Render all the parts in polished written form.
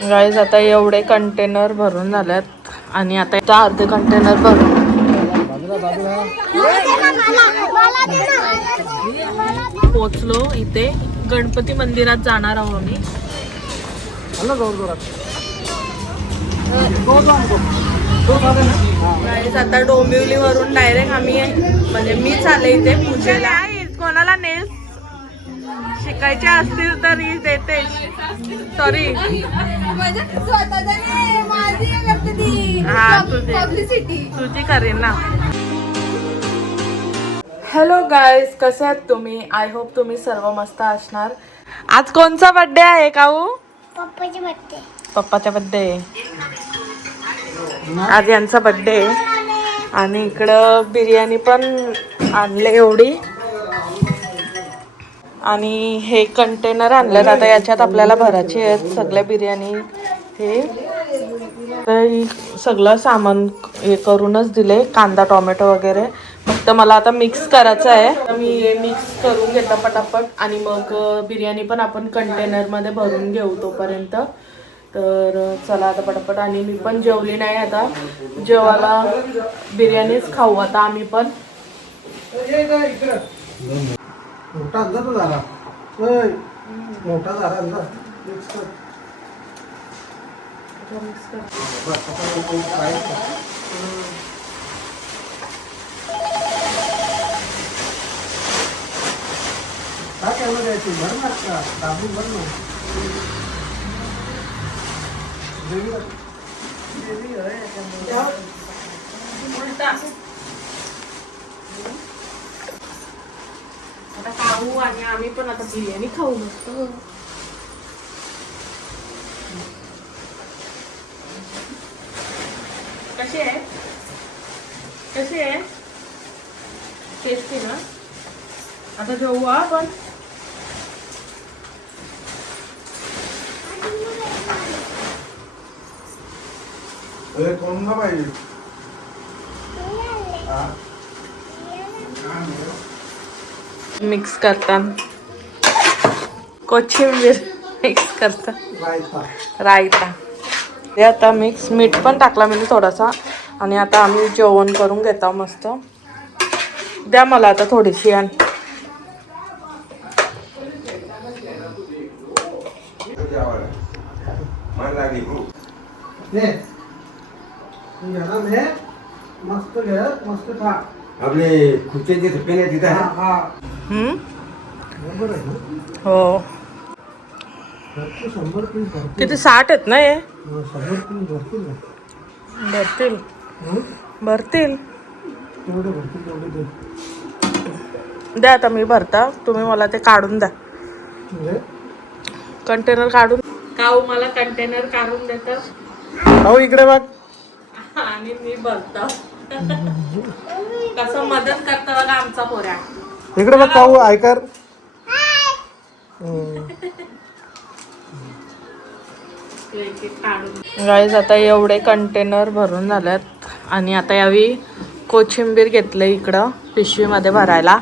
Guys आता एवढे container भरून झाल्यात आणि आता इथं अर्धे कंटेनर भरून पोचलो. इथे गणपती मंदिरात जाणार आहोत आम्ही. आता डोंबिवलीवरून डायरेक्ट आम्ही म्हणजे मी चालले इथे पूजेला. कोणाला नेल्स शिकायचे असतील तर देते. सॉरी हा तुझी करेन ना. हॅलो गाईज, कसे आहात तुम्ही? आय होप तुम्ही सर्व मस्त असणार. आज कोणचा बर्थडे आहे काऊ? पप्पाचा बर्थडे. पप्पाचा बर्थडे. आज यांचा बर्थडे आणि इकडं बिर्याणी पण आणले एवढी आणि हे कंटेनर आणलं. आता याच्यात आपल्याला भरायची आहेत सगळ्या बिर्याणी. हे सगळं सामान हे करूनच दिले, कांदा टोमॅटो वगैरे. फक्त मला आता मिक्स करायचं आहे. मी हे मिक्स करून घेता पटापट आणि मग बिर्याणी पण आपण कंटेनरमध्ये भरून घेऊ तोपर्यंत. तर चला आता पटापट. आणि मी पण जेवली नाही, आता जेवायला बिर्याणीच खाऊ आता आम्ही पण. मोठा अंदाज झाला. मोठा झाला अंदाज. काय केलं द्यायची भर ना का दाबून भर ना. आता खाऊ आणि आम्ही पण आता बिर्याणी खाऊ मस्त. कशी आहे? कशी आहे? टेस्टी ना? आता जेवू आपण. कोण ना पाहिजे. मिक्स करतात कोथिंबीर, मिक्स करतात रायता. ते आता मिक्स मीठ पण टाकला मी थोडासा. आणि आता आम्ही जेवण करून घेतो मस्त. द्या मला आता थोडीशी. आणि मस्त घे, मस्त खा. आपले खुर्च्याचे धुके नाही तिथं आहे. बरोबर आहे ना. हो, 100 पीस भरतील. किती 60 आहेत ना हे? 100 पीस भरतील ना. भरतील भरतील. तेवढे भरतील तेवढे दे. द्या आता मी भरता. तुम्ही मला ते काढून द्या कंटेनर काढून. काऊ मला कंटेनर काढून देतात हो इकडे बघ. आणि मी भरतो. कसं मदत करता बघा आमचा पोऱ्या. इकडे बघ पाहू ऐकर. गाईज आता एवढे कंटेनर भरून झाल्यात आणि आता यावी कोथिंबीर घेतलं इकडं पिशवीमध्ये भरायला.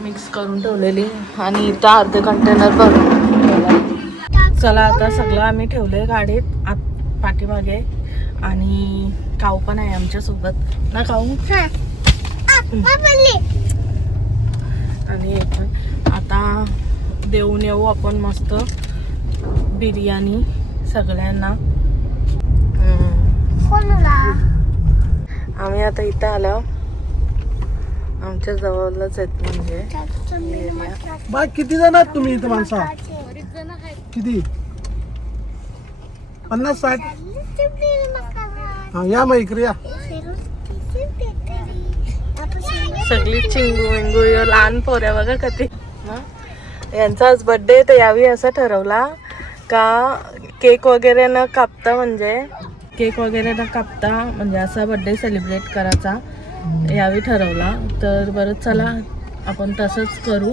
मिक्स करून ठेवलेली आणि इथं अर्धे कंटेनर भरून. चला आता सगळं आम्ही ठेवलंय गाडीत आत पाठीमागे. आणि काऊ पण आहे आमच्या सोबत ना काऊ. आणि आता देऊन येऊ आपण मस्त बिर्याणी सगळ्यांना. आम्ही आता इथं आलो, आमच्या जवळच आहेत म्हणजे. बाय किती जण आहात तुम्ही इथं माणसा? किती? 50-60. हा या मग इकडे या. सगळी चिंगू विंगू लहान पोऱ्या बघा कधी. यांचा आज बर्थडे तर यावी असं ठरवला का केक वगैरे न कापता म्हणजे असा बर्थडे सेलिब्रेट करायचा यावी ठरवला. तर बरं चला आपण तसंच करू.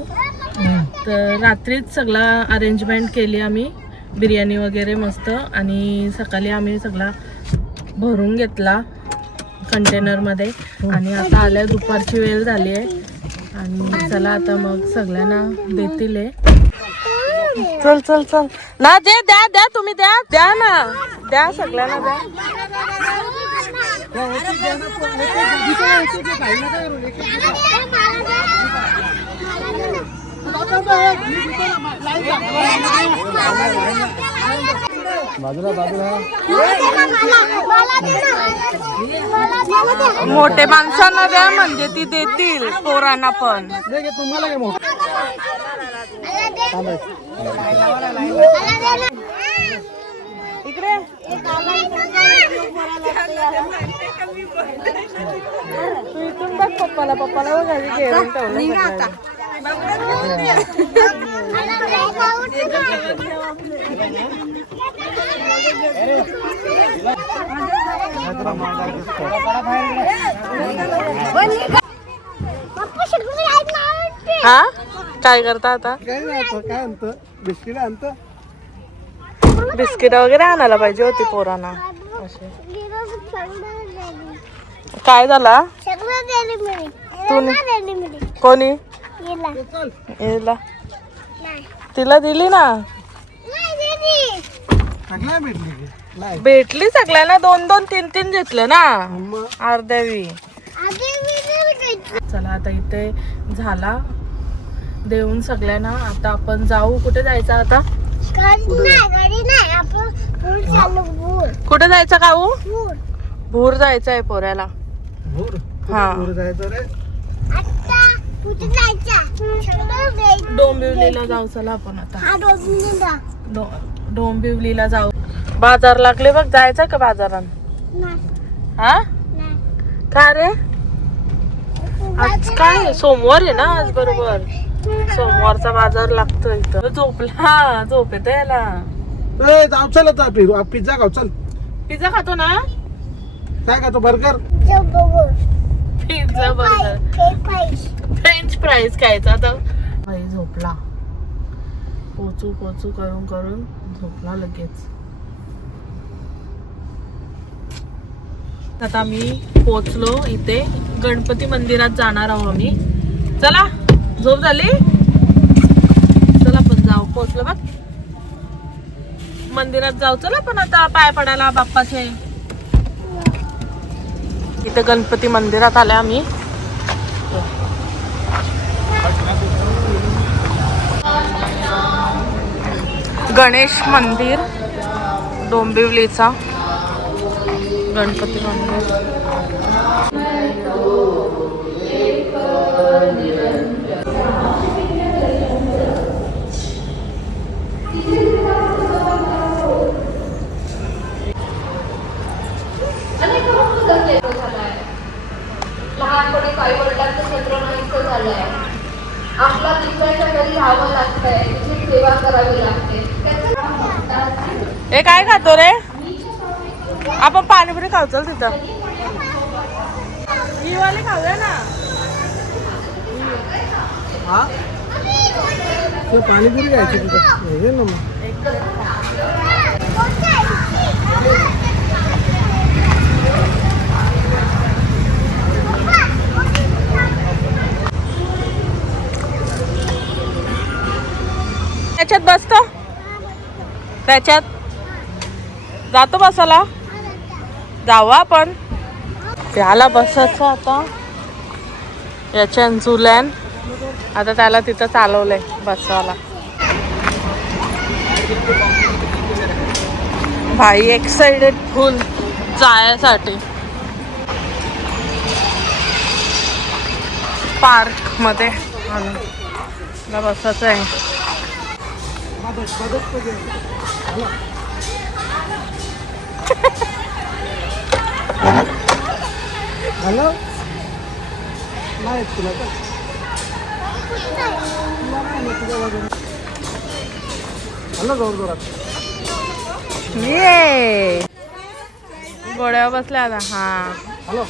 तर रात्रीच सगळा अरेंजमेंट केली आम्ही बिर्याणी वगैरे मस्त. आणि सकाळी आम्ही सगळा भरून घेतला कंटेनरमध्ये. आणि आता आल्या दुपारची वेळ झाली आहे आणि चला आता मग सगळ्यांना देतील. चल चल चल ना, दे द्या द्या तुम्ही द्या द्या ना, द्या सगळ्यांना द्या. बाजूला बाजूला मोठे माणसांना द्या म्हणजे ती देतील पोरांना पण. तुम्हाला काय मोठं इकडे तू इथून बघ पप्पाला, पप्पाला बघ आधी घेऊन ठेवलं. हा काय करता आता? काय आणतं बिस्किट आणतं. बिस्किट वगैरे आणायला पाहिजे होती पोरांना. असे काय झाला? कोणी हिला? तिला दिली ना, सगळ्या भेटली नाही भेटली सगळ्यांना. 2-2, 3-3 घेतलं ना मग अर्ध्यावी. चला आता इथे झाला देऊन सगळ्यांना. आता आपण जाऊ. कुठे जायचं आता? कुठे जायचं काऊ? भूर जायचं आहे पोऱ्याला. भूर हा. भूर जायचं रे. डोंबिवलीला जाऊ. चला आपण आता डोंबिवलीला जाऊ. बाजार लागले बघ. जायचं का बाजारात? हा का रे? आज काय सोमवार आहे ना आज. बरोबर सोमवारचा बाजार लागतो इथं. झोपला, झोप येत याला. ए जाऊ चल आता पिझ्झा खाऊ चल. पिझ्झा खातो ना? काय खातो? Burger. Pizza burger French fries खायचा. आता भाई झोपला. पोचू पोचू करून करून झोपला लगेच. आता मी पोचलो इथे. गणपती मंदिरात जाणार आहोत आम्ही. चला झोप झाली. चला पण जाऊ. पोचलो बघ मंदिरात जाऊ. चला पण आता पाय पडायला बाप्पाचे. इथे गणपती मंदिरात आले आम्ही. गणेश मंदिर डोंबिवलीचा गणपती मंदिर. लहानपणी काही वडिलांचं क्षेत्र नाहीचं झालंय. आपला दुसऱ्याच्या घरी राहावं लागतंय, तिची सेवा करावी लागते. हे काय खातो रे? आपण पाणीपुरी खाऊ. चल तिथं ही वाली खाऊया ना. हा ते पाणीपुरी घ्यायची तुझं हे ना मग. त्याच्यात बसतो. त्याच्यात जातो बसायला. जाऊ आपण. त्याला बसायचं आता याच्या जुल्यान. आता त्याला तिथं चालवलंय बसवायला. भाई एक्साइटेड फुल जायसाठी. पार्क मध्ये बसायचं आहे. हॅलो नाही तुला का? हॅलो जोर जोरात. ये गोड्यावर बसल्या आता. हा हॅलो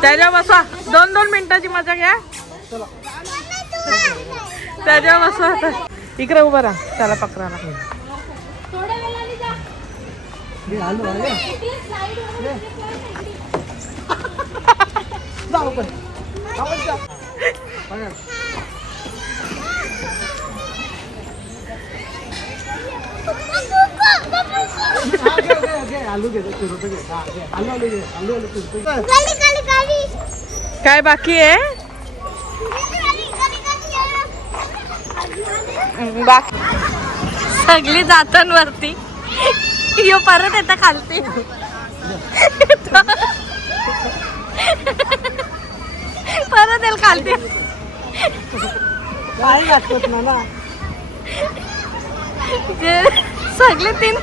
त्याच्यावर बसवा. 2-2 मिनिटाची मजा घ्या. त्याच्यावर बसवा आता. इकडे उभा राहा. त्याला पकडायला. हॅलो जाऊ पण आलू घे तुरटं घे. हा, घे. आलू घे. आलू तुरटं घे. काय बाकी आहे? बाकी सगळी जातात वरती. यो परत येतं खालती. परत येईल खालती. काय लागतात मला सगळे तीन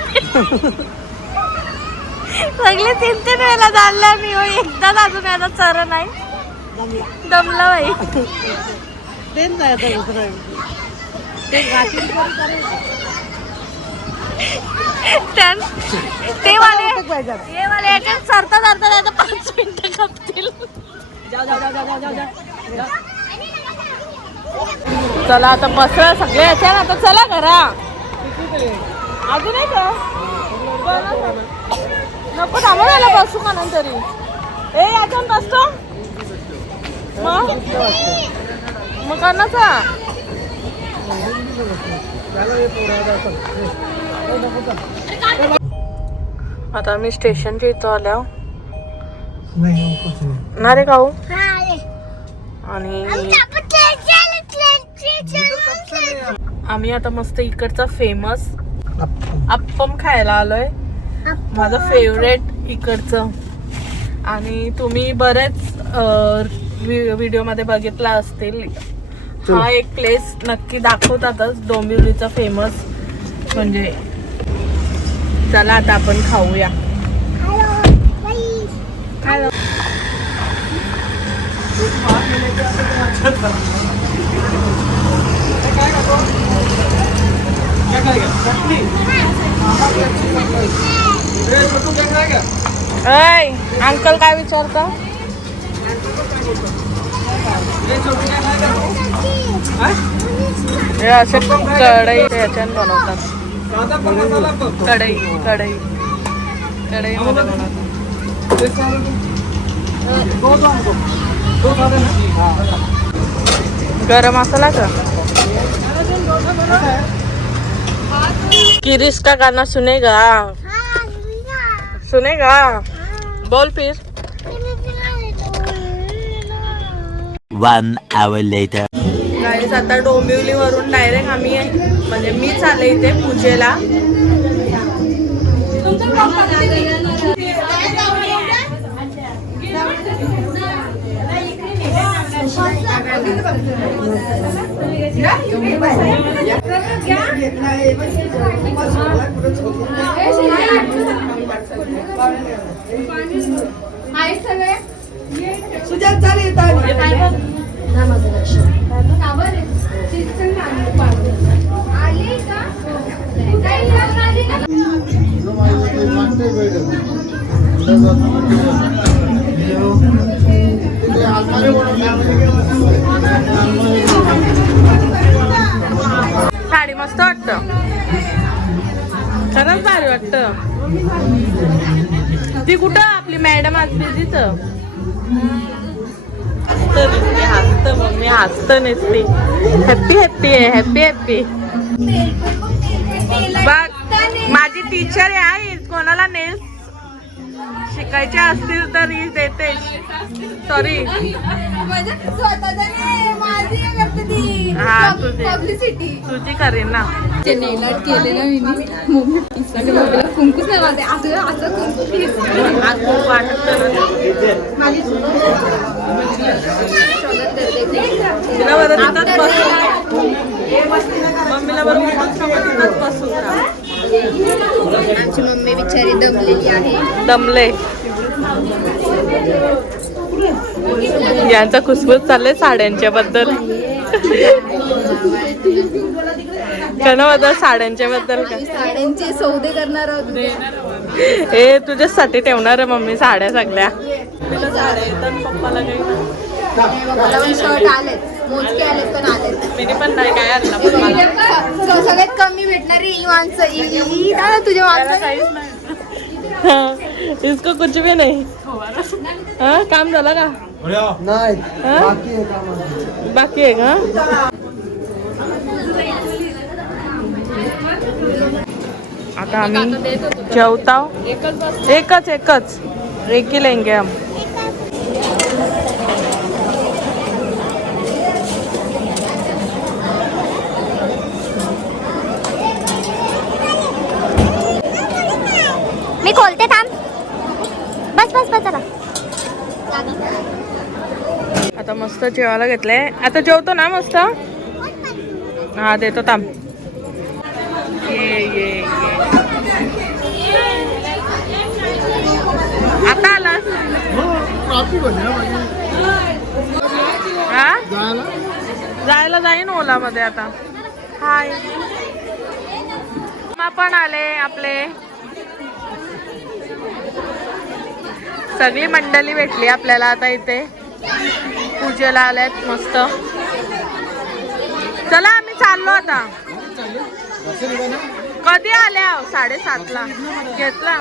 वेळेला जाणला मी. एकदाच अजून याचा चर नाही. दमला बाई. तेच जायचं दुसरं ते घाशील करून करायचं. ते वाले याच्यात सरता सरता 5 मिनिटं खपतील. चला आता बसला सगळे याच्या आता. चला घरा. अजून आहे का? नको थांबा याला बसू का नंतरी. ए याच्यात बसतो मग कणाचा. आता मी स्टेशनच्या इथं आल्या ना रे खाऊ. आणि आम्ही आता मस्त इकडचा फेमस अप्पम खायला आलोय. माझं फेवरेट इकडचं. आणि तुम्ही बरेच व्हिडिओमध्ये बघितला असतील. हा एक प्लेस नक्की दाखवतातच डोंबिवलीचा फेमस. म्हणजे चला आता आपण खाऊया. ऐ अंकल काय विचारता? हे असे कढई याच्यानं बनवतात. कढई मध्ये बनवतात. गरम मसाला का? किरिस का गाना सुनेगा? बोल फिर. 1 hour later. गाईस आता डोंबिवली वरून डायरेक्ट आम्ही म्हणजे मीच आले इथे पूजेला. साडी मस्त वाटतं. खरंच भारी वाटतं. ती कुठं आपली मॅडम आज बिझीच. हसत मम्मी हसत नसते. हॅप्पी आहे. बघ माझी टीचर आहे. कोणाला नेल्स शिकायचे असतील तर ही देते. सॉरी हा तुझी करेन ना. केले ना मी मम्मीला कुंकूच नाही वाजते. असं कुंकू वाटत तिला बरं तिथंच बसू. मम्मीला बरं तिथंच बसू. आमची मम्मी बिचारी दमलेली आहे. दमले. यांचा खुसफुस चाललंय साड्यांच्या बद्दल. साड्यांच्या बद्दल का? साड्यांचे सौदे करणार आहोत. हे तुझ्यासाठी ठेवणार आहे मम्मी साड्या सगळ्या. तुला साड्या येतात पप्पाला काही शर्ट आलेत, मोजके आलेत पण आलेत. मी पण नाही काय आणलं पप्पाला. सगळ्यात कमी भेटणारी तुझ्या माणसं. इसको कुछ भी नहीं. हाँ काम झालं का? नाही बाकी आहे का? आता आम्ही जेवताव. एकच एक ही लेंगे हम. मी खोलते थांब. बस बस बस चला. आता मस्त जेवायला घेतलंय. आता जेवतो ना मस्त. हा देतो थांब. ये आता आला. ट्रॉफिक होते ना माझी. हा जायला जायला जाईन ओला मध्ये आता. हाय पण आले आपले. सगळी मंडळी भेटली आपल्याला आता इथे. पूजेला आल्यात मस्त. चला आम्ही चाललो आता. कधी आल्या? 7:30ला घेतला.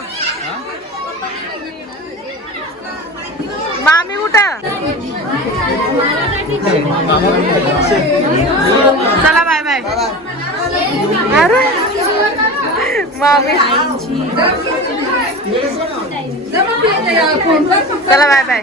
मामी कुठं? चला बाय बाय. अरे मामी चला बाय बाय.